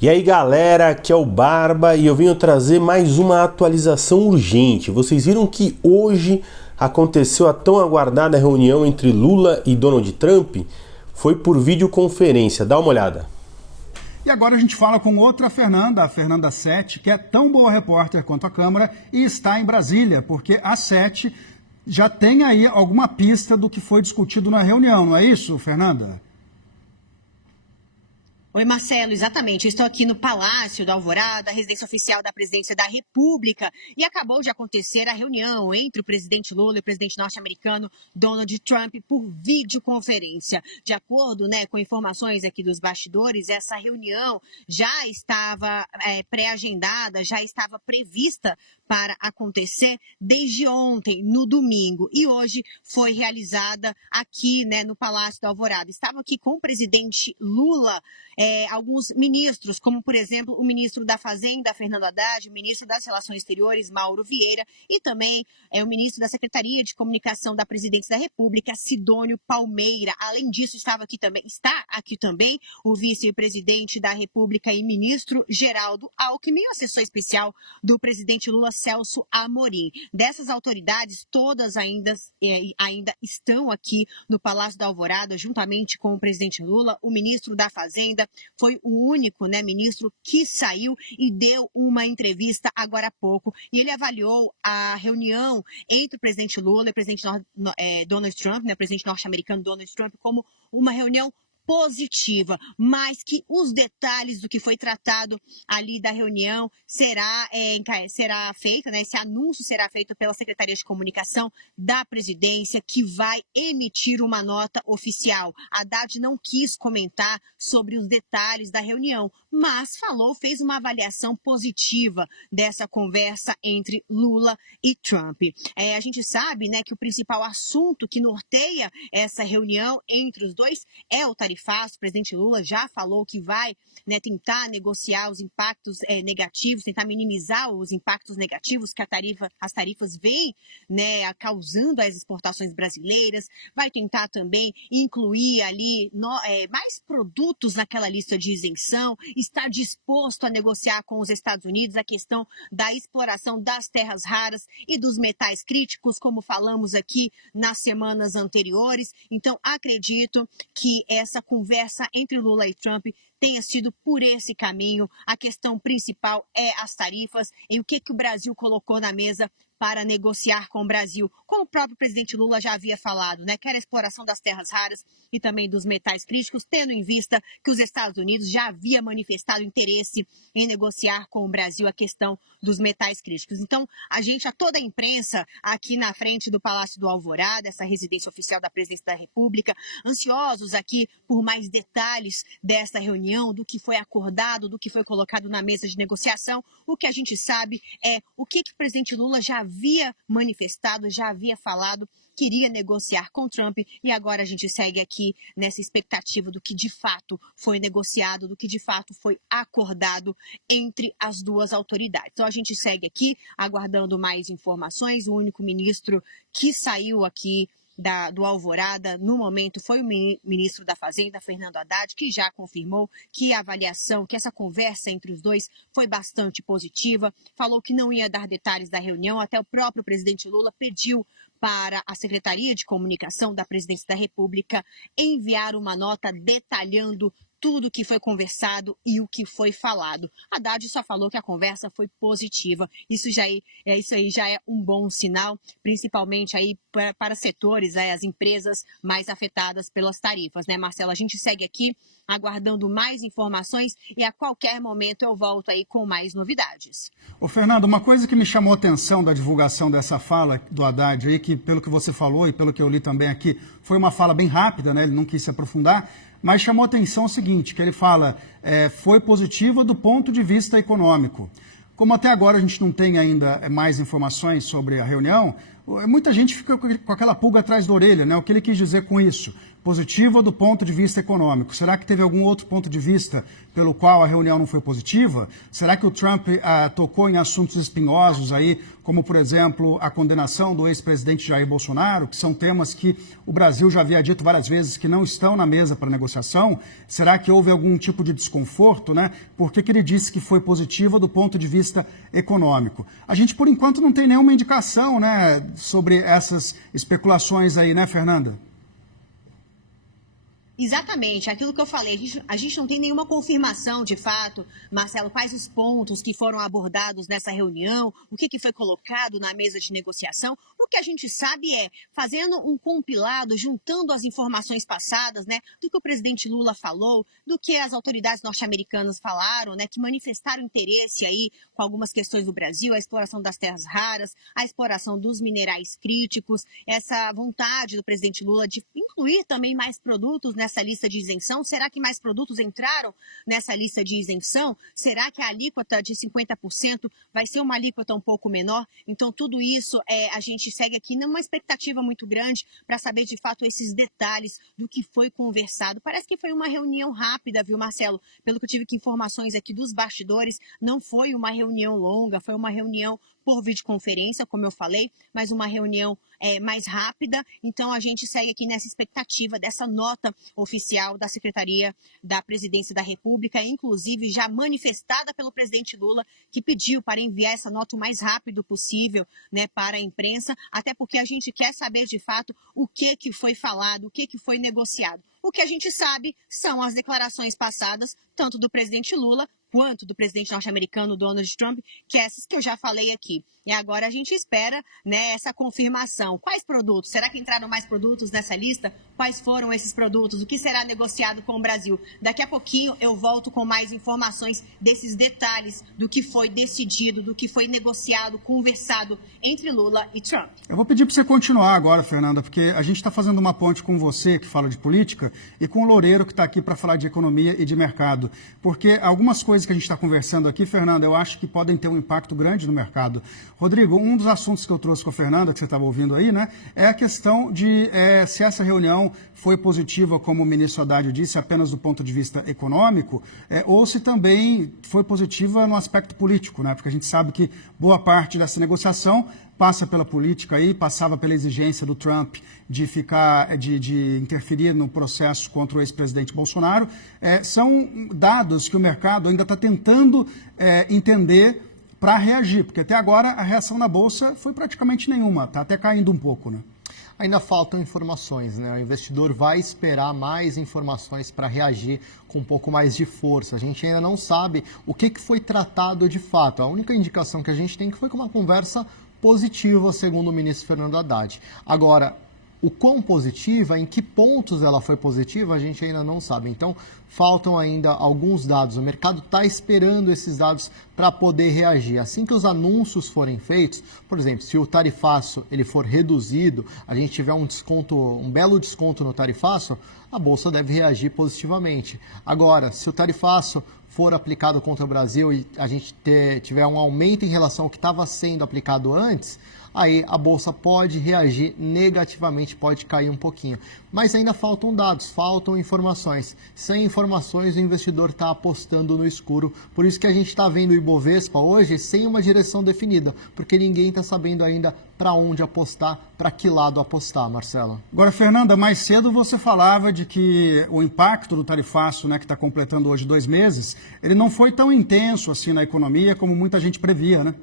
E aí galera, aqui é o Barba e eu venho trazer mais uma atualização urgente. Vocês viram que hoje aconteceu a tão aguardada reunião entre Lula e Donald Trump? Foi por videoconferência, dá uma olhada. E agora a gente fala com outra Fernanda, a Fernanda Sete, que é tão boa repórter quanto a Câmara e está em Brasília, porque a Sete já tem aí alguma pista do que foi discutido na reunião, não é isso, Fernanda? Oi, Marcelo, exatamente. Estou aqui no Palácio da Alvorada, residência oficial da Presidência da República, e acabou de acontecer a reunião entre o presidente Lula e o presidente norte-americano Donald Trump por videoconferência. De acordo, com informações aqui dos bastidores, essa reunião já estava pré-agendada, já estava prevista para acontecer desde ontem, no domingo, e hoje foi realizada aqui, no Palácio da Alvorada. Estava aqui com o presidente Lula, alguns ministros, como, por exemplo, o ministro da Fazenda, Fernando Haddad, o ministro das Relações Exteriores, Mauro Vieira, e também o ministro da Secretaria de Comunicação da Presidência da República, Sidônio Palmeira. Além disso, está aqui também o vice-presidente da República e ministro Geraldo Alckmin, assessor especial do presidente Lula, Celso Amorim. Dessas autoridades, todas ainda estão aqui no Palácio da Alvorada, juntamente com o presidente Lula. O ministro da Fazenda foi o único ministro que saiu e deu uma entrevista agora há pouco. E ele avaliou a reunião entre o presidente Lula e o presidente Donald Trump, presidente norte-americano Donald Trump, como uma reunião positiva, mas que os detalhes do que foi tratado ali da reunião será feito, esse anúncio será feito pela Secretaria de Comunicação da Presidência, que vai emitir uma nota oficial. Haddad não quis comentar sobre os detalhes da reunião, mas fez uma avaliação positiva dessa conversa entre Lula e Trump. A gente sabe, que o principal assunto que norteia essa reunião entre os dois é o tarifário. O presidente Lula já falou que vai tentar negociar os impactos negativos, tentar minimizar os impactos negativos que as tarifas vêm causando às exportações brasileiras, vai tentar também incluir ali mais produtos naquela lista de isenção, está disposto a negociar com os Estados Unidos a questão da exploração das terras raras e dos metais críticos, como falamos aqui nas semanas anteriores. Então, acredito que essa conversa entre Lula e Trump tenha sido por esse caminho. A questão principal é as tarifas e o que o Brasil colocou na mesa para negociar com o Brasil. Como o próprio presidente Lula já havia falado, que era a exploração das terras raras e também dos metais críticos, tendo em vista que os Estados Unidos já havia manifestado interesse em negociar com o Brasil a questão dos metais críticos. Então, toda a imprensa aqui na frente do Palácio do Alvorada, essa residência oficial da Presidência da República, ansiosos aqui por mais detalhes dessa reunião, do que foi acordado, do que foi colocado na mesa de negociação. O que a gente sabe é o que o presidente Lula já havia manifestado, já havia falado, queria negociar com Trump, e agora a gente segue aqui nessa expectativa do que de fato foi negociado, do que de fato foi acordado entre as duas autoridades. Então a gente segue aqui aguardando mais informações. O único ministro que saiu aqui do Alvorada, no momento, foi o ministro da Fazenda, Fernando Haddad, que já confirmou que a avaliação, que essa conversa entre os dois foi bastante positiva, falou que não ia dar detalhes da reunião. Até o próprio presidente Lula pediu para a Secretaria de Comunicação da Presidência da República enviar uma nota detalhando tudo o que foi conversado e o que foi falado. Haddad só falou que a conversa foi positiva. Isso aí já é um bom sinal, principalmente aí para setores, as empresas mais afetadas pelas tarifas, Marcelo? A gente segue aqui aguardando mais informações e a qualquer momento eu volto aí com mais novidades. Ô Fernando, uma coisa que me chamou a atenção da divulgação dessa fala do Haddad aí, que pelo que você falou e pelo que eu li também aqui, foi uma fala bem rápida, ele não quis se aprofundar, mas chamou a atenção o seguinte, que ele fala, foi positiva do ponto de vista econômico. Como até agora a gente não tem ainda mais informações sobre a reunião, muita gente fica com aquela pulga atrás da orelha, O que ele quis dizer com isso? positiva do ponto de vista econômico. Será que teve algum outro ponto de vista pelo qual a reunião não foi positiva? Será que o Trump tocou em assuntos espinhosos aí, como, por exemplo, a condenação do ex-presidente Jair Bolsonaro, que são temas que o Brasil já havia dito várias vezes que não estão na mesa para negociação? Será que houve algum tipo de desconforto, né? Por que ele disse que foi positiva do ponto de vista econômico? A gente, por enquanto, não tem nenhuma indicação, né, sobre essas especulações aí, né, Fernanda? Exatamente, aquilo que eu falei, a gente não tem nenhuma confirmação de fato, Marcelo, quais os pontos que foram abordados nessa reunião, o que foi colocado na mesa de negociação. O que a gente sabe é, fazendo um compilado, juntando as informações passadas, né, do que o presidente Lula falou, do que as autoridades norte-americanas falaram, né, que manifestaram interesse aí com algumas questões do Brasil, a exploração das terras raras, a exploração dos minerais críticos, essa vontade do presidente Lula de incluir também mais produtos nessa lista de isenção. Será que mais produtos entraram nessa lista de isenção? Será que a alíquota de 50% vai ser uma alíquota um pouco menor? Então, tudo isso a gente segue aqui numa expectativa muito grande para saber, de fato, esses detalhes do que foi conversado. Parece que foi uma reunião rápida, viu, Marcelo? Pelo que eu tive informações aqui dos bastidores, não foi uma reunião longa, foi uma reunião por videoconferência, como eu falei, mas uma reunião mais rápida. Então, a gente segue aqui nessa expectativa dessa nota oficial da Secretaria da Presidência da República, inclusive já manifestada pelo presidente Lula, que pediu para enviar essa nota o mais rápido possível, né, para a imprensa, até porque a gente quer saber, de fato, o que foi falado, o que foi negociado. O que a gente sabe são as declarações passadas, tanto do presidente Lula quanto do presidente norte-americano Donald Trump, que é essas que eu já falei aqui. E agora a gente espera, né, essa confirmação. Quais produtos? Será que entraram mais produtos nessa lista? Quais foram esses produtos? O que será negociado com o Brasil? Daqui a pouquinho eu volto com mais informações desses detalhes do que foi decidido, do que foi negociado, conversado entre Lula e Trump. Eu vou pedir para você continuar agora, Fernanda, porque a gente está fazendo uma ponte com você, que fala de política, e com o Loureiro, que está aqui para falar de economia e de mercado. Porque algumas coisas que a gente está conversando aqui, Fernanda, eu acho que podem ter um impacto grande no mercado. Rodrigo, um dos assuntos que eu trouxe com a Fernanda, que você estava ouvindo aí, né, é a questão de se essa reunião foi positiva, como o ministro Haddad disse, apenas do ponto de vista econômico, ou se também foi positiva no aspecto político, né, porque a gente sabe que boa parte dessa negociação passa pela política aí, passava pela exigência do Trump de interferir no processo contra o ex-presidente Bolsonaro. São dados que o mercado ainda está tentando entender para reagir, porque até agora a reação na Bolsa foi praticamente nenhuma, está até caindo um pouco, né? Ainda faltam informações, né? O investidor vai esperar mais informações para reagir com um pouco mais de força. A gente ainda não sabe o que foi tratado de fato. A única indicação que a gente tem que foi uma conversa positiva, segundo o ministro Fernando Haddad. Agora, o quão positiva, em que pontos ela foi positiva, a gente ainda não sabe. Então, faltam ainda alguns dados. O mercado está esperando esses dados para poder reagir. Assim que os anúncios forem feitos, por exemplo, se o tarifaço ele for reduzido, a gente tiver um desconto, um belo desconto no tarifaço, a Bolsa deve reagir positivamente. Agora, se o tarifaço for aplicado contra o Brasil e a gente tiver um aumento em relação ao que estava sendo aplicado antes, aí a Bolsa pode reagir negativamente, pode cair um pouquinho. Mas ainda faltam dados, faltam informações. Sem informações, o investidor está apostando no escuro. Por isso que a gente está vendo o Ibovespa hoje sem uma direção definida, porque ninguém está sabendo ainda para onde apostar, para que lado apostar, Marcelo. Agora, Fernanda, mais cedo você falava de que o impacto do tarifaço, né, que está completando hoje 2 meses, ele não foi tão intenso assim na economia como muita gente previa, né?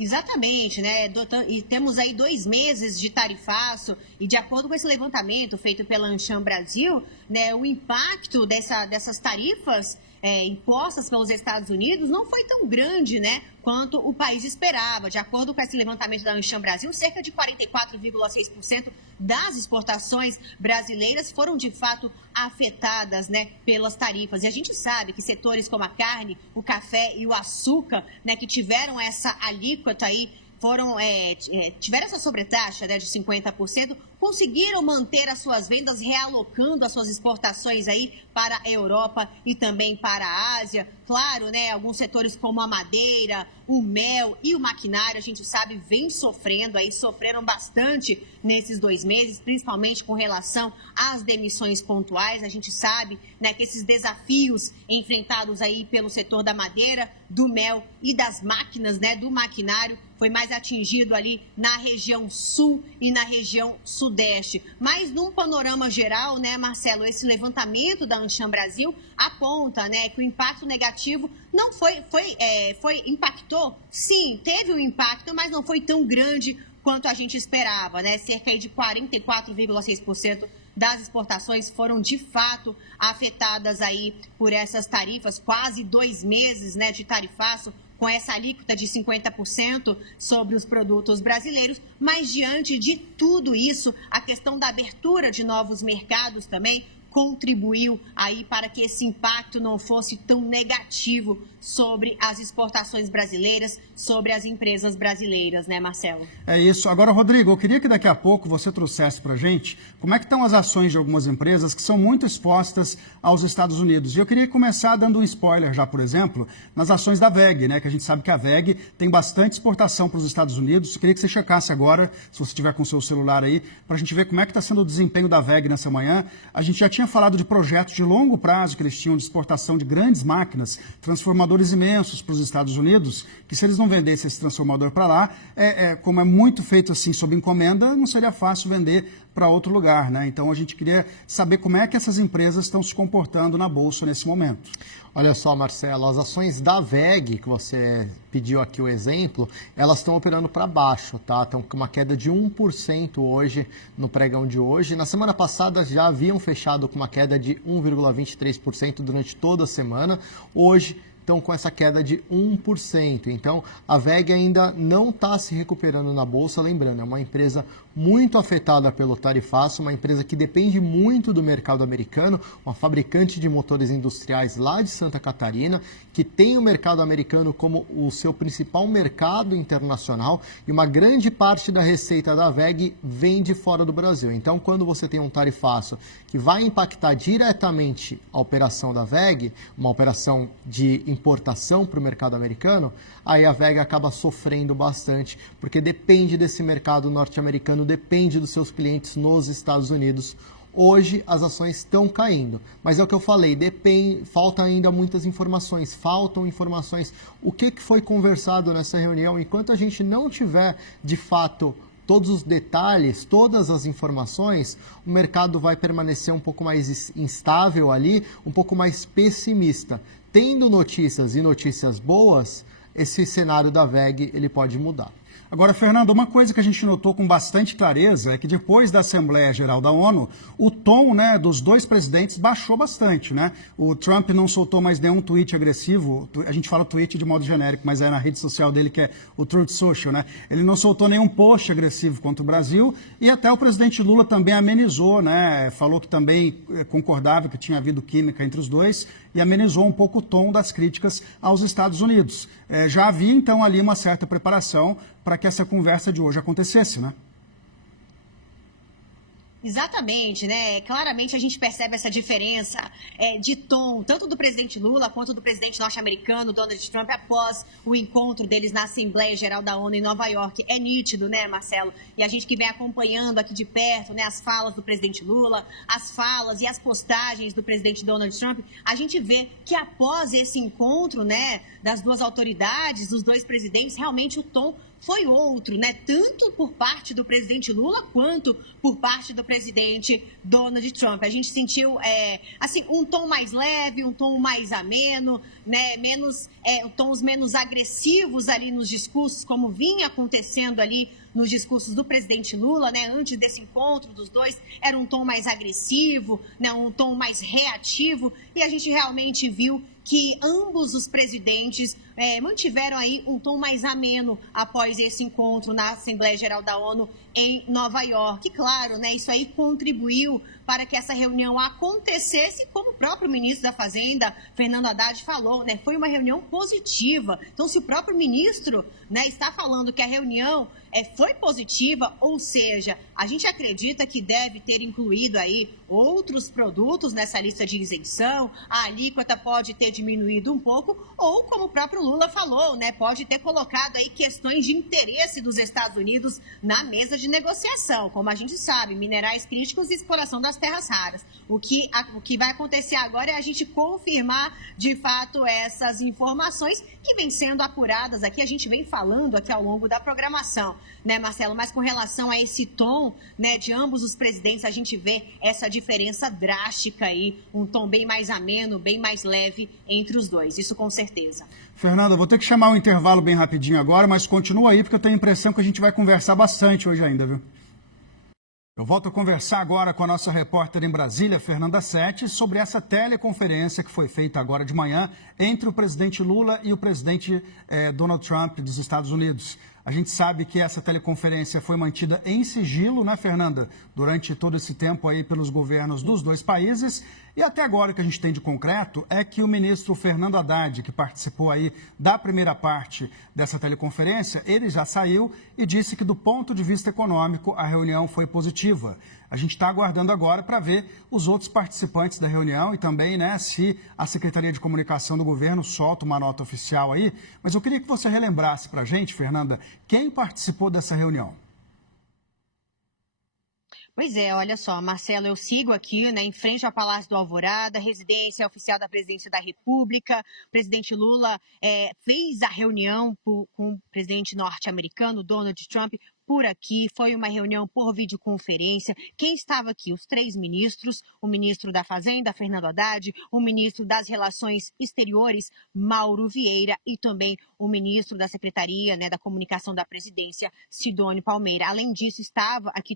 Exatamente, né? E temos aí 2 meses de tarifaço e, de acordo com esse levantamento feito pela Ancham Brasil, né, o impacto dessas tarifas impostas pelos Estados Unidos não foi tão grande, né, quanto o país esperava. De acordo com esse levantamento da Ancham Brasil, cerca de 44,6% das exportações brasileiras foram de fato afetadas, né, pelas tarifas. E a gente sabe que setores como a carne, o café e o açúcar, né, que tiveram essa alíquota aí tiveram essa sobretaxa, né, de 50%, conseguiram manter as suas vendas, realocando as suas exportações aí para a Europa e também para a Ásia. Claro, né, alguns setores como a madeira, o mel e o maquinário, a gente sabe, sofreram bastante nesses 2 meses, principalmente com relação às demissões pontuais. A gente sabe, né, que esses desafios enfrentados aí pelo setor da madeira, do mel e das máquinas, né, do maquinário, foi mais atingido ali na região sul e na região sudeste. Mas num panorama geral, né, Marcelo, esse levantamento da Anshan Brasil aponta, né, que o impacto negativo não impactou, sim, teve um impacto, mas não foi tão grande quanto a gente esperava, né? Cerca de 44,6% das exportações foram de fato afetadas aí por essas tarifas, quase 2 meses, né, de tarifaço, com essa alíquota de 50% sobre os produtos brasileiros. Mas diante de tudo isso, a questão da abertura de novos mercados também contribuiu aí para que esse impacto não fosse tão negativo sobre as exportações brasileiras, sobre as empresas brasileiras, né, Marcelo? É isso. Agora, Rodrigo, eu queria que daqui a pouco você trouxesse para a gente como é que estão as ações de algumas empresas que são muito expostas aos Estados Unidos. E eu queria começar dando um spoiler já, por exemplo, nas ações da WEG, né, que a gente sabe que a WEG tem bastante exportação para os Estados Unidos. Eu queria que você checasse agora, se você estiver com o seu celular aí, para a gente ver como é que está sendo o desempenho da WEG nessa manhã. A gente já tinha falado de projetos de longo prazo que eles tinham de exportação de grandes máquinas, transformadores imensos para os Estados Unidos, que se eles não vendessem esse transformador para lá, como é muito feito assim sob encomenda, não seria fácil vender para outro lugar, né? Então a gente queria saber como é que essas empresas estão se comportando na Bolsa nesse momento. Olha só, Marcelo, as ações da WEG, que você pediu aqui o exemplo, elas estão operando para baixo, tá? Estão com uma queda de 1% hoje, no pregão de hoje. Na semana passada já haviam fechado com uma queda de 1,23% durante toda a semana. Hoje estão com essa queda de 1%. Então, a WEG ainda não está se recuperando na Bolsa. Lembrando, é uma empresa muito afetada pelo tarifaço, uma empresa que depende muito do mercado americano, uma fabricante de motores industriais lá de Santa Catarina, que tem o mercado americano como o seu principal mercado internacional, e uma grande parte da receita da WEG vem de fora do Brasil. Então, quando você tem um tarifaço que vai impactar diretamente a operação da WEG, uma operação de importação para o mercado americano, aí a WEG acaba sofrendo bastante, porque depende desse mercado norte-americano, depende dos seus clientes nos Estados Unidos. Hoje as ações estão caindo, mas é o que eu falei, falta ainda muitas informações, faltam informações. O que foi conversado nessa reunião? Enquanto a gente não tiver, de fato, todos os detalhes, todas as informações, o mercado vai permanecer um pouco mais instável ali, um pouco mais pessimista. Tendo notícias e notícias boas, esse cenário da WEG ele pode mudar. Agora, Fernando, uma coisa que a gente notou com bastante clareza é que depois da Assembleia Geral da ONU, o tom, né, dos dois presidentes baixou bastante, né? O Trump não soltou mais nenhum tweet agressivo, a gente fala tweet de modo genérico, mas é na rede social dele que é o Truth Social, né? Ele não soltou nenhum post agressivo contra o Brasil e até o presidente Lula também amenizou, né? Falou que também concordava que tinha havido química entre os dois e amenizou um pouco o tom das críticas aos Estados Unidos. Já havia, então, ali uma certa preparação para que essa conversa de hoje acontecesse, né? Exatamente, né? Claramente a gente percebe essa diferença de tom, tanto do presidente Lula quanto do presidente norte-americano, Donald Trump, após o encontro deles na Assembleia Geral da ONU em Nova York. É nítido, né, Marcelo? E a gente que vem acompanhando aqui de perto, né, as falas do presidente Lula, as falas e as postagens do presidente Donald Trump, a gente vê que após esse encontro, né, das duas autoridades, dos dois presidentes, realmente o tom foi outro, né? Tanto por parte do presidente Lula quanto por parte do presidente Donald Trump. A gente sentiu assim, um tom mais leve, um tom mais ameno, né? Tons menos agressivos ali nos discursos, como vinha acontecendo ali nos discursos do presidente Lula, né? Antes desse encontro dos dois, era um tom mais agressivo, né? Um tom mais reativo, e a gente realmente viu que ambos os presidentes mantiveram aí um tom mais ameno após esse encontro na Assembleia Geral da ONU em Nova York. E claro, né, isso aí contribuiu para que essa reunião acontecesse, como o próprio ministro da Fazenda, Fernando Haddad, falou, né? Foi uma reunião positiva. Então, se o próprio ministro, né, está falando que a reunião foi positiva, ou seja, a gente acredita que deve ter incluído aí outros produtos nessa lista de isenção, a alíquota pode ter diminuído um pouco, ou como o próprio Lula falou, né, pode ter colocado aí questões de interesse dos Estados Unidos na mesa de negociação, como a gente sabe, minerais críticos e exploração das terras raras. O que vai acontecer agora é a gente confirmar de fato essas informações que vêm sendo apuradas aqui, a gente vem falando aqui ao longo da programação, né, Marcelo? Mas com relação a esse tom, né, de ambos os presidentes, a gente vê essa diferença drástica aí, um tom bem mais ameno, bem mais leve entre os dois, isso com certeza. Fernanda, vou ter que chamar um intervalo bem rapidinho agora, mas continua aí, porque eu tenho a impressão que a gente vai conversar bastante hoje ainda, viu? Eu volto a conversar agora com a nossa repórter em Brasília, Fernanda Sete, sobre essa teleconferência que foi feita agora de manhã entre o presidente Lula e o presidente Donald Trump dos Estados Unidos. A gente sabe que essa teleconferência foi mantida em sigilo, né, Fernanda, durante todo esse tempo aí pelos governos dos dois países. E até agora o que a gente tem de concreto é que o ministro Fernando Haddad, que participou aí da primeira parte dessa teleconferência, ele já saiu e disse que do ponto de vista econômico a reunião foi positiva. A gente está aguardando agora para ver os outros participantes da reunião e também, né, se a Secretaria de Comunicação do governo solta uma nota oficial aí. Mas eu queria que você relembrasse para a gente, Fernanda, quem participou dessa reunião. Pois é, olha só, Marcelo, eu sigo aqui, né, em frente ao Palácio do Alvorada, residência oficial da Presidência da República. O presidente Lula fez a reunião com o presidente norte-americano, Donald Trump, por aqui. Foi uma reunião por videoconferência. Quem estava aqui? Os três ministros, o ministro da Fazenda, Fernando Haddad, o ministro das Relações Exteriores, Mauro Vieira, e também o ministro da Secretaria, né, da Comunicação da Presidência, Sidônio Palmeira. Além disso, está aqui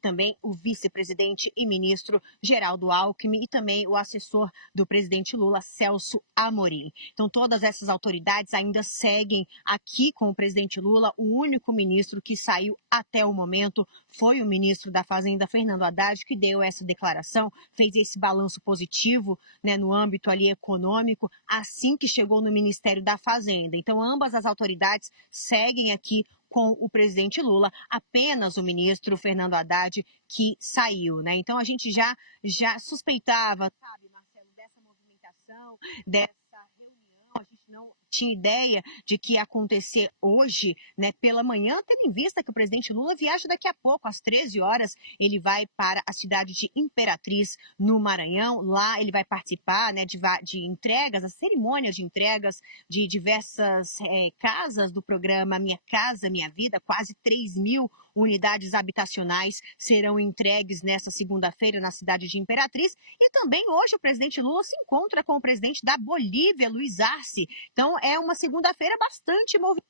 também o vice-presidente e ministro Geraldo Alckmin e também o assessor do presidente Lula, Celso Amorim. Então, todas essas autoridades ainda seguem aqui com o presidente Lula. O único ministro que saiu até o momento foi o ministro da Fazenda, Fernando Haddad, que deu essa declaração, fez esse balanço positivo, né, no âmbito ali econômico, assim que chegou no Ministério da Fazenda. Então, ambas as autoridades seguem aqui com o presidente Lula, apenas o ministro Fernando Haddad que saiu, né? Então, a gente já suspeitava, sabe, Marcelo, dessa movimentação, dessa reunião, a gente não tinha ideia de que ia acontecer hoje, né, pela manhã, tendo em vista que o presidente Lula viaja daqui a pouco, às 13 horas, ele vai para a cidade de Imperatriz, no Maranhão. Lá ele vai participar, né, de entregas, as cerimônias de entregas de diversas casas do programa Minha Casa Minha Vida. Quase 3.000 unidades habitacionais serão entregues nesta segunda-feira na cidade de Imperatriz. E também hoje o presidente Lula se encontra com o presidente da Bolívia, Luiz Arce. Então, é uma segunda-feira bastante movimentada.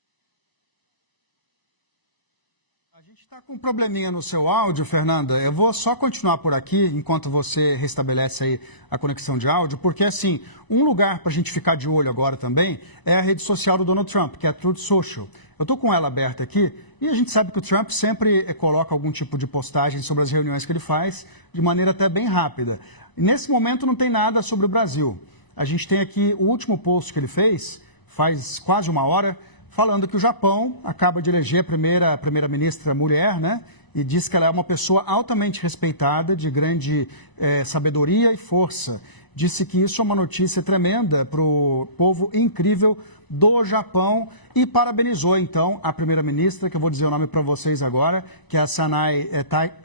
A gente está com um probleminha no seu áudio, Fernanda. Eu vou só continuar por aqui enquanto você restabelece aí a conexão de áudio, porque, assim, um lugar para a gente ficar de olho agora também é a rede social do Donald Trump, que é a Truth Social. Eu estou com ela aberta aqui e a gente sabe que o Trump sempre coloca algum tipo de postagem sobre as reuniões que ele faz de maneira até bem rápida. E nesse momento não tem nada sobre o Brasil. A gente tem aqui o último post que ele fez, faz quase uma hora, falando que o Japão acaba de eleger a primeira-ministra mulher, né? E diz que ela é uma pessoa altamente respeitada, de grande sabedoria e força. Disse que isso é uma notícia tremenda para o povo incrível do Japão e parabenizou, então, a primeira-ministra, que eu vou dizer o nome para vocês agora, que é a Sanai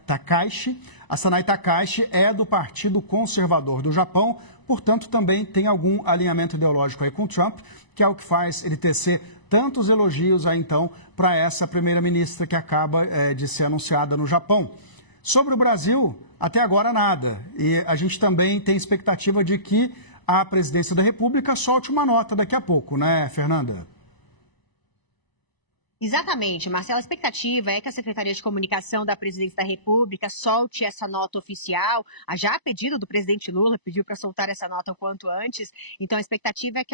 Takaichi. A Sanai Takaichi é do Partido Conservador do Japão, portanto, também tem algum alinhamento ideológico aí com o Trump, que é o que faz ele tecer tantos elogios aí, então, para essa primeira-ministra que acaba de ser anunciada no Japão. Sobre o Brasil, até agora nada. E a gente também tem expectativa de que a presidência da República solte uma nota daqui a pouco, né, Fernanda? Exatamente, Marcela. A expectativa é que a Secretaria de Comunicação da Presidência da República solte essa nota oficial, já a pedido do presidente Lula, pediu para soltar essa nota o quanto antes. Então, a expectativa é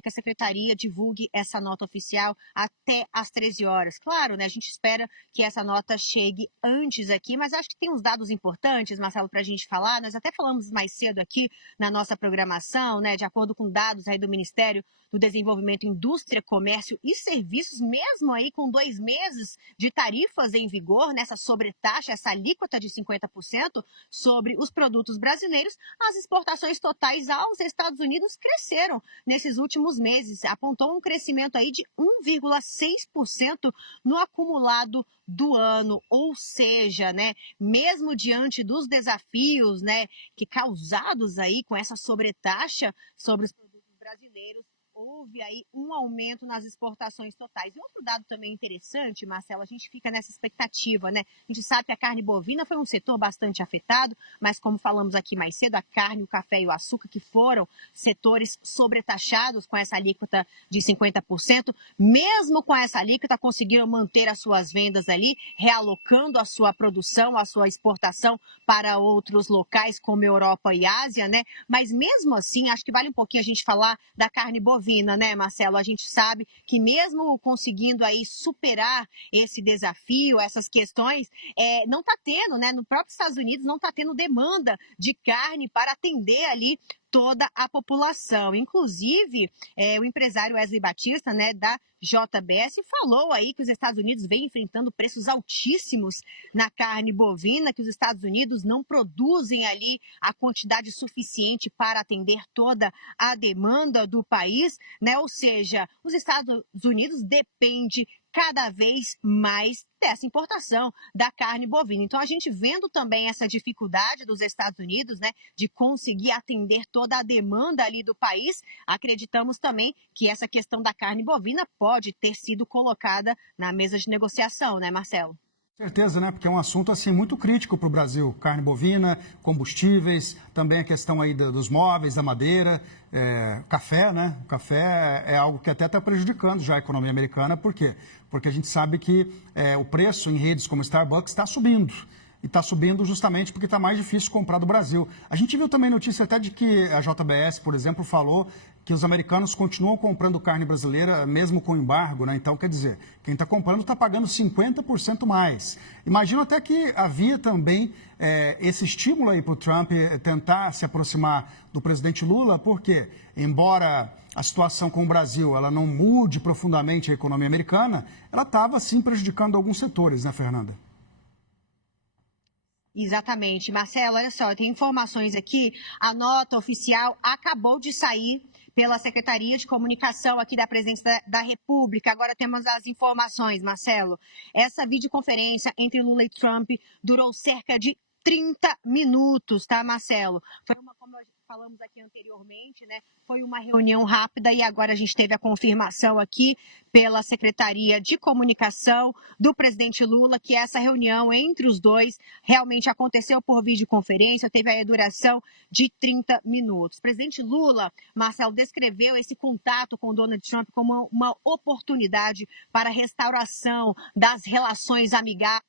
que a Secretaria divulgue essa nota oficial até às 13 horas. Claro, né, a gente espera que essa nota chegue antes aqui, mas acho que tem uns dados importantes, Marcelo, para a gente falar. Nós até falamos mais cedo aqui na nossa programação, né, de acordo com dados aí do Ministério do Desenvolvimento, Indústria, Comércio e Serviços, mesmo aí com 2 meses de tarifas em vigor, nessa sobretaxa, essa alíquota de 50% sobre os produtos brasileiros, as exportações totais aos Estados Unidos cresceram nesses últimos meses, apontou um crescimento aí de 1,6% no acumulado do ano, ou seja, né, mesmo diante dos desafios, né, que causados aí com essa sobretaxa sobre os produtos brasileiros, houve aí um aumento nas exportações totais. E outro dado também interessante, Marcelo, a gente fica nessa expectativa, né? A gente sabe que a carne bovina foi um setor bastante afetado, mas como falamos aqui mais cedo, a carne, o café e o açúcar, que foram setores sobretaxados com essa alíquota de 50%, mesmo com essa alíquota, conseguiram manter as suas vendas ali, realocando a sua produção, a sua exportação para outros locais, como Europa e Ásia, né? Mas mesmo assim, acho que vale um pouquinho a gente falar da carne bovina, né, Marcelo? A gente sabe que mesmo conseguindo aí superar esse desafio, essas questões, não está tendo, né, no próprio Estados Unidos, não está tendo demanda de carne para atender ali toda a população. Inclusive, o empresário Wesley Batista, né, da JBS, falou aí que os Estados Unidos vêm enfrentando preços altíssimos na carne bovina, que os Estados Unidos não produzem ali a quantidade suficiente para atender toda a demanda do país, né? Ou seja, os Estados Unidos dependem cada vez mais dessa importação da carne bovina. Então, a gente vendo também essa dificuldade dos Estados Unidos, né, de conseguir atender toda a demanda ali do país, acreditamos também que essa questão da carne bovina pode ter sido colocada na mesa de negociação, né, Marcelo? Certeza, né? Porque é um assunto assim muito crítico para o Brasil. Carne bovina, combustíveis, também a questão aí dos móveis, da madeira, café, né? O café é algo que até está prejudicando já a economia americana. Por quê? Porque a gente sabe que o preço em redes como Starbucks está subindo. E está subindo justamente porque está mais difícil comprar do Brasil. A gente viu também notícia até de que a JBS, por exemplo, falou que os americanos continuam comprando carne brasileira mesmo com embargo, né? Então, quer dizer, quem está comprando está pagando 50% mais. Imagino até que havia também esse estímulo aí para o Trump tentar se aproximar do presidente Lula, porque, embora a situação com o Brasil ela não mude profundamente a economia americana, ela estava, sim, prejudicando alguns setores, né, Fernanda? Exatamente. Marcelo, olha só, tem informações aqui, a nota oficial acabou de sair pela Secretaria de Comunicação aqui da Presidência da República. Agora temos as informações, Marcelo. Essa videoconferência entre Lula e Trump durou cerca de 30 minutos, tá, Marcelo? Foi uma, como falamos aqui anteriormente, né? Foi uma reunião rápida e agora a gente teve a confirmação aqui pela Secretaria de Comunicação do presidente Lula que essa reunião entre os dois realmente aconteceu por videoconferência, teve a duração de 30 minutos. O presidente Lula, Marcelo, descreveu esse contato com Donald Trump como uma oportunidade para a restauração das relações amigáveis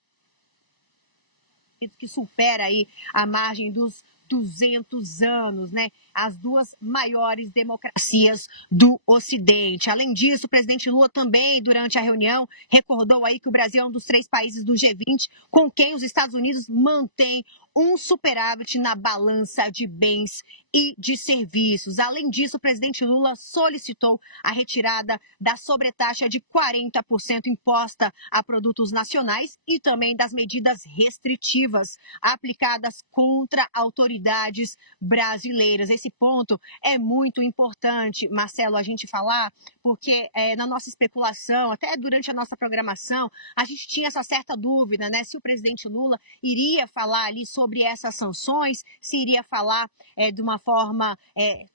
que supera aí a margem dos 200 anos, né? As duas maiores democracias do Ocidente. Além disso, o presidente Lula também, durante a reunião, recordou aí que o Brasil é um dos 3 países do G20 com quem os Estados Unidos mantêm um superávit na balança de bens e de serviços. Além disso, o presidente Lula solicitou a retirada da sobretaxa de 40% imposta a produtos nacionais e também das medidas restritivas aplicadas contra autoridades brasileiras. Esse ponto é muito importante, Marcelo, a gente falar, porque na nossa especulação, até durante a nossa programação, a gente tinha essa certa dúvida, né, se o presidente Lula iria falar ali sobre essas sanções, se iria falar de uma forma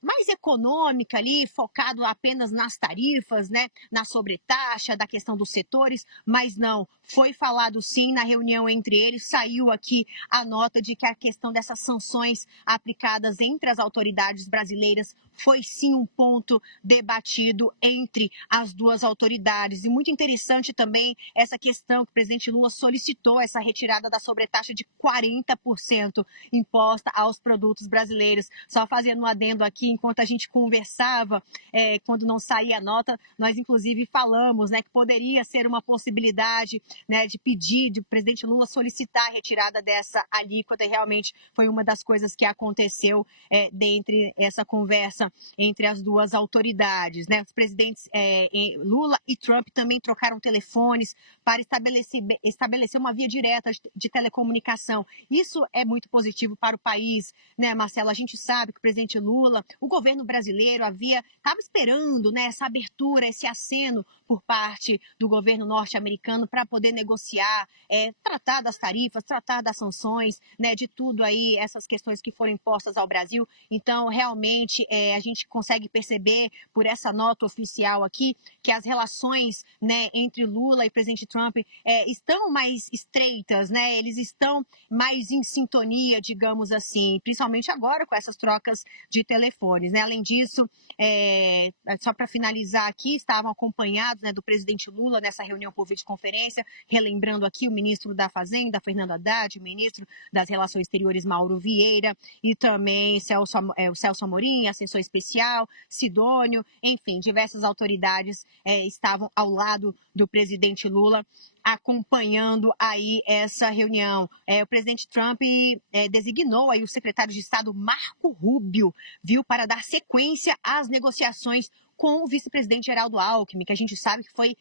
mais econômica ali, focado apenas nas tarifas, né, na sobretaxa, da questão dos setores, mas não, foi falado sim na reunião entre eles, saiu aqui a nota de que a questão dessas sanções aplicadas entre as autoridades brasileiras foi sim um ponto debatido entre as duas autoridades. E muito interessante também essa questão que o presidente Lula solicitou, essa retirada da sobretaxa de 40% imposta aos produtos brasileiros. Só fazendo um adendo aqui, enquanto a gente conversava, quando não saía a nota, nós inclusive falamos, né, que poderia ser uma possibilidade, né, de pedir, de o presidente Lula solicitar a retirada dessa alíquota, e realmente foi uma das coisas que aconteceu dentre essa conversa entre as duas autoridades, né? Os presidentes Lula e Trump também trocaram telefones para estabelecer uma via direta de telecomunicação. Isso é muito positivo para o país, né, Marcelo? A gente sabe que o presidente Lula, o governo brasileiro estava esperando, né, essa abertura, esse aceno por parte do governo norte-americano para poder negociar, tratar das tarifas, tratar das sanções, né, de tudo aí, essas questões que foram impostas ao Brasil. Então, realmente, a gente consegue perceber por essa nota oficial aqui que as relações, né, entre Lula e presidente Trump estão mais estreitas, né? Eles estão mais em sintonia, digamos assim, principalmente agora com essas trocas de telefones, né? Além disso, só para finalizar aqui, estavam acompanhados, né, do presidente Lula nessa reunião por videoconferência, relembrando aqui o ministro da Fazenda, Fernando Haddad, o ministro das Relações Exteriores, Mauro Vieira, e também o Celso Amorim, assessor especial, Sidônio, enfim, diversas autoridades estavam ao lado do presidente Lula acompanhando aí essa reunião. O presidente Trump designou aí o secretário de Estado Marco Rubio, para dar sequência às negociações com o vice-presidente Geraldo Alckmin, que a gente sabe que foi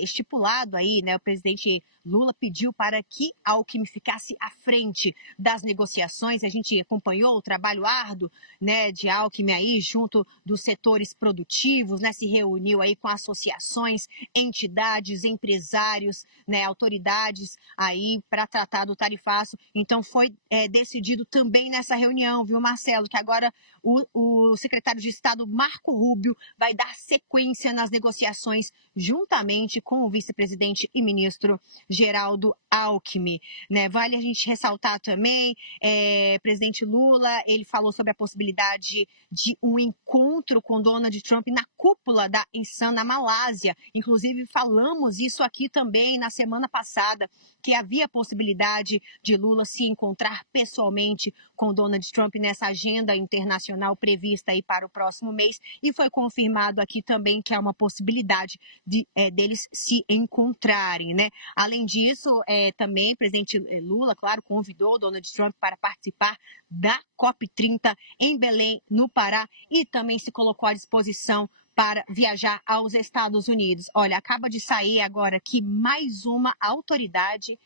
estipulado aí, né? O presidente Lula pediu para que Alckmin ficasse à frente das negociações. A gente acompanhou o trabalho árduo, né, de Alckmin aí junto dos setores produtivos, né? Se reuniu aí com associações, entidades, empresários, né, autoridades aí para tratar do tarifaço. Então foi decidido também nessa reunião, viu, Marcelo, que agora o secretário de Estado Marco Rubio vai dar sequência nas negociações juntamente com o vice-presidente e ministro Geraldo Alckmin, né? Vale a gente ressaltar também, presidente Lula, ele falou sobre a possibilidade de um encontro com Donald Trump na cúpula da ASEAN na Malásia. Inclusive falamos isso aqui também na semana passada, que havia possibilidade de Lula se encontrar pessoalmente com Donald Trump nessa agenda internacional prevista aí para o próximo mês, e foi confirmado aqui também que há uma possibilidade deles se encontrarem, né? Além disso, também o presidente Lula, claro, convidou Donald Trump para participar da COP30 em Belém, no Pará, e também se colocou à disposição para viajar aos Estados Unidos. Olha, acaba de sair agora que mais uma autoridade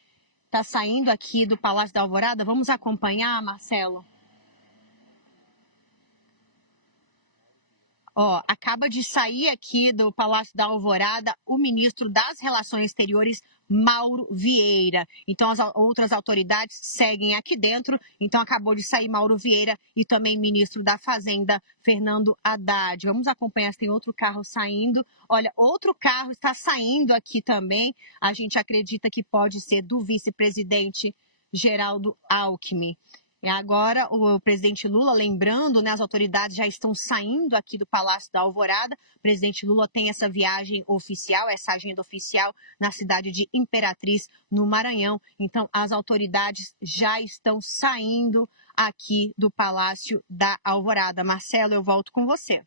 está saindo aqui do Palácio da Alvorada. Vamos acompanhar, Marcelo? Acaba de sair aqui do Palácio da Alvorada o ministro das Relações Exteriores, Mauro Vieira. Então, as outras autoridades seguem aqui dentro. Então, acabou de sair Mauro Vieira e também ministro da Fazenda, Fernando Haddad. Vamos acompanhar se tem outro carro saindo. Olha, outro carro está saindo aqui também. A gente acredita que pode ser do vice-presidente Geraldo Alckmin. E agora o presidente Lula, lembrando, né, as autoridades já estão saindo aqui do Palácio da Alvorada. O presidente Lula tem essa viagem oficial, essa agenda oficial na cidade de Imperatriz, no Maranhão. Então, as autoridades já estão saindo aqui do Palácio da Alvorada. Marcelo, eu volto com você.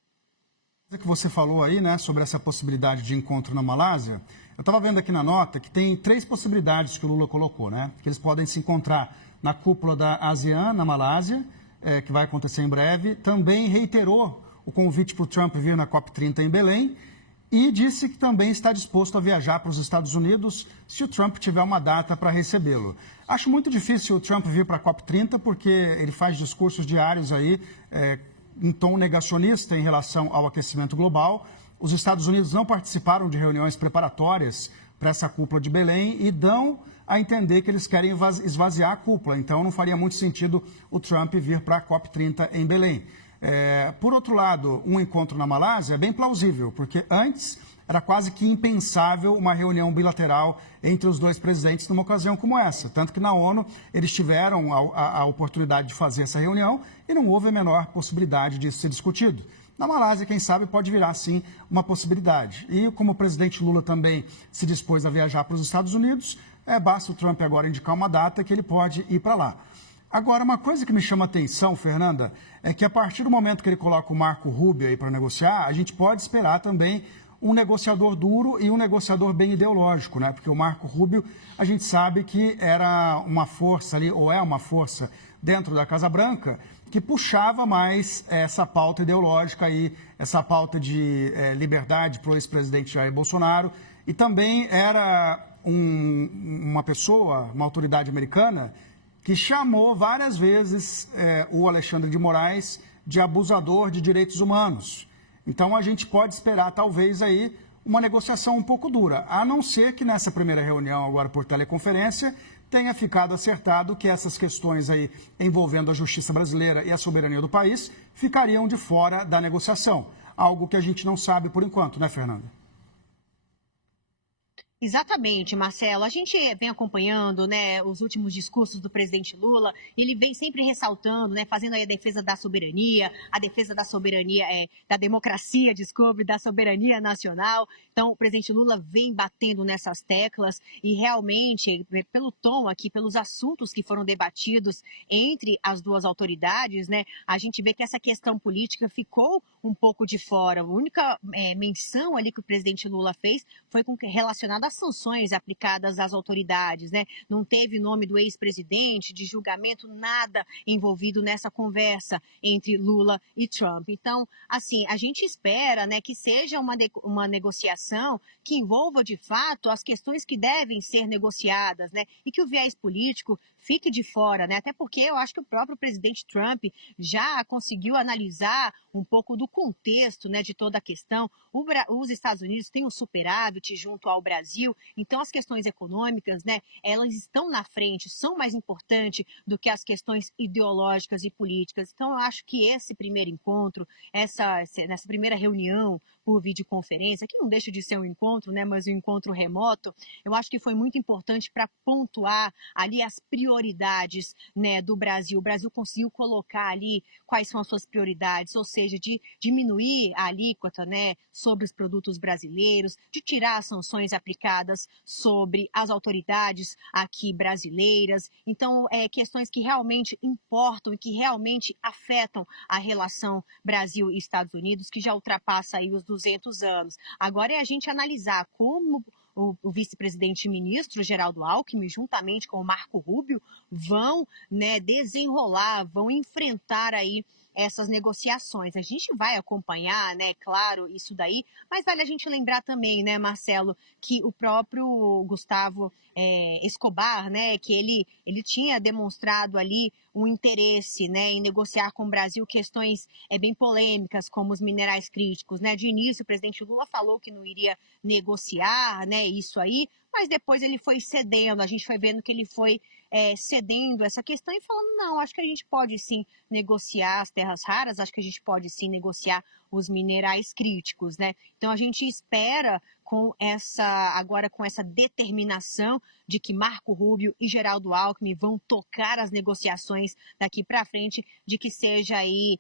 Que você falou aí, né, sobre essa possibilidade de encontro na Malásia, eu estava vendo aqui na nota que tem 3 possibilidades que o Lula colocou, né, que eles podem se encontrar na cúpula da ASEAN, na Malásia, que vai acontecer em breve. Também reiterou o convite para o Trump vir na COP30 em Belém e disse que também está disposto a viajar para os Estados Unidos se o Trump tiver uma data para recebê-lo. Acho muito difícil o Trump vir para a COP30 porque ele faz discursos diários aí em tom negacionista em relação ao aquecimento global. Os Estados Unidos não participaram de reuniões preparatórias para essa cúpula de Belém e dão a entender que eles querem esvaziar a cúpula. Então, não faria muito sentido o Trump vir para a COP30 em Belém. Por outro lado, um encontro na Malásia é bem plausível, porque antes era quase que impensável uma reunião bilateral entre os dois presidentes numa ocasião como essa. Tanto que na ONU eles tiveram a oportunidade de fazer essa reunião e não houve a menor possibilidade disso ser discutido. na Malásia, quem sabe, pode virar, sim, uma possibilidade. E como o presidente Lula também se dispôs a viajar para os Estados Unidos, basta o Trump agora indicar uma data que ele pode ir para lá. Agora, uma coisa que me chama a atenção, Fernanda, é que a partir do momento que ele coloca o Marco Rubio aí para negociar, a gente pode esperar também um negociador duro e um negociador bem ideológico, né? Porque o Marco Rubio, a gente sabe que era uma força ali, ou é uma força dentro da Casa Branca, que puxava mais essa pauta ideológica aí, essa pauta de liberdade para o ex-presidente Jair Bolsonaro, e também era uma pessoa, uma autoridade americana, que chamou várias vezes o Alexandre de Moraes de abusador de direitos humanos. Então a gente pode esperar talvez aí uma negociação um pouco dura, a não ser que nessa primeira reunião agora por teleconferência tenha ficado acertado que essas questões aí envolvendo a justiça brasileira e a soberania do país ficariam de fora da negociação. Algo que a gente não sabe por enquanto, né, Fernanda? Exatamente, Marcelo. A gente vem acompanhando, né, os últimos discursos do presidente Lula. Ele vem sempre ressaltando, né, fazendo aí a defesa da soberania da democracia, desculpe, da soberania nacional. Então, o presidente Lula vem batendo nessas teclas e realmente, pelo tom aqui, pelos assuntos que foram debatidos entre as duas autoridades, né, a gente vê que essa questão política ficou um pouco de fora. A única menção ali que o presidente Lula fez foi relacionada às sanções aplicadas às autoridades, né? Não teve nome do ex-presidente, de julgamento, nada envolvido nessa conversa entre Lula e Trump. Então, assim, a gente espera, né, que seja uma negociação que envolva, de fato, as questões que devem ser negociadas, né? E que o viés político fique de fora, né? Até porque eu acho que o próprio presidente Trump já conseguiu analisar um pouco do contexto, né, de toda a questão. Os Estados Unidos têm um superávit junto ao Brasil, então as questões econômicas, né, elas estão na frente, são mais importantes do que as questões ideológicas e políticas. Então eu acho que esse primeiro encontro, nessa primeira reunião por videoconferência, que não deixa de ser um encontro, né, mas um encontro remoto, eu acho que foi muito importante para pontuar ali as prioridades, né, do Brasil. O Brasil conseguiu colocar ali quais são as suas prioridades, ou seja, de diminuir a alíquota, né, sobre os produtos brasileiros, de tirar as sanções aplicadas sobre as autoridades aqui brasileiras. Então, questões que realmente importam e que realmente afetam a relação Brasil e Estados Unidos, que já ultrapassa aí os 200 anos. Agora é a gente analisar como o vice-presidente e ministro Geraldo Alckmin, juntamente com o Marco Rubio, vão, né, desenrolar, vão enfrentar aí essas negociações. A gente vai acompanhar, né, claro, isso daí, mas vale a gente lembrar também, né, Marcelo, que o próprio Gustavo Escobar, né, que ele tinha demonstrado ali um interesse, né, em negociar com o Brasil questões bem polêmicas, como os minerais críticos, né. De início, o presidente Lula falou que não iria negociar, né, isso aí, mas depois ele foi cedendo, a gente foi vendo que ele foi cedendo essa questão e falando, não, acho que a gente pode sim negociar as terras raras, acho que a gente pode sim negociar os minerais críticos, né? Então a gente espera agora com essa determinação de que Marco Rubio e Geraldo Alckmin vão tocar as negociações daqui para frente, de que seja aí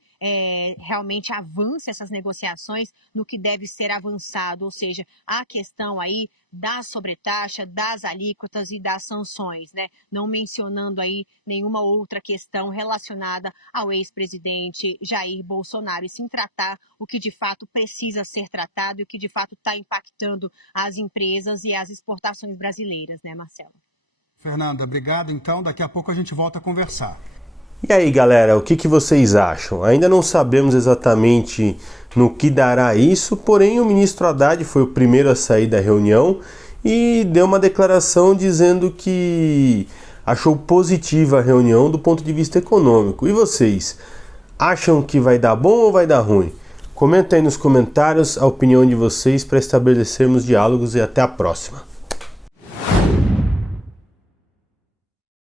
realmente avance essas negociações no que deve ser avançado, ou seja, a questão aí da sobretaxa, das alíquotas e das sanções, né? Não mencionando aí nenhuma outra questão relacionada ao ex-presidente Jair Bolsonaro, e sim tratar o que de fato precisa ser tratado e o que de fato está impactando as empresas e as exportações brasileiras, né, Marcelo? Fernanda, obrigado. Então, daqui a pouco a gente volta a conversar. E aí, galera, o que vocês acham? Ainda não sabemos exatamente no que dará isso, porém o ministro Haddad foi o primeiro a sair da reunião e deu uma declaração dizendo que achou positiva a reunião do ponto de vista econômico. E vocês, acham que vai dar bom ou vai dar ruim? Comenta aí nos comentários a opinião de vocês para estabelecermos diálogos e até a próxima.